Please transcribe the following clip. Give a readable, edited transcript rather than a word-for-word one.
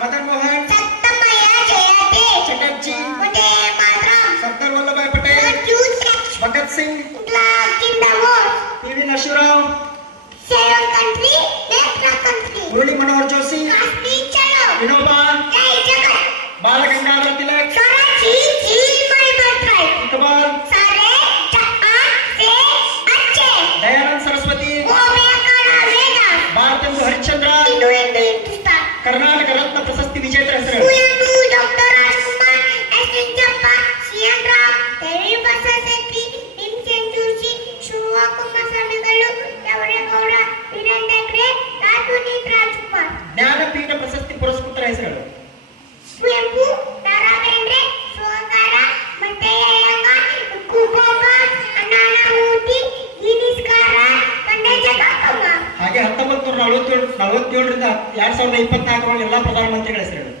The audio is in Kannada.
ಮದನ್ ಮೋಹನ್ ಚಟರ್ಜಿ, ಸರ್ದಾರ್ ವಲ್ಲಭಾಯ್ ಪಟೇಲ್, ಭಗತ್ ಸಿಂಗ್, ಪಿ.ವಿ. ನರಸಿಂಹರಾವ್, ಮುರಳಿ ಮನೋಹರ್ ಜೋಶಿ, ವಿನೋಬಾ, ಬಾಲ ಗಂಗಾಧರ ತಿಲಕ್, ಇಕಬಾಲ್, ದಯಾನಂದ ಸರಸ್ವತಿ, ಭಾರತೇಂದು ಹರಿಶ್ಚಂದ್ರ, ಕರ್ನಾಟಕ ರತ್ನ ಪ್ರಶಸ್ತಿ ವಿಜೇತರ ಹೆಸರು ಜ್ಞಾನಪೀಠ ಪ್ರಶಸ್ತಿ ಪುರಸ್ಕೃತರ ಹೆಸರುಗಳು ಹಾಗೆ 1947ರಿಂದ 2024 ಎಲ್ಲಾ ಪ್ರಧಾನಮಂತ್ರಿಗಳ ಹೆಸರುಗಳು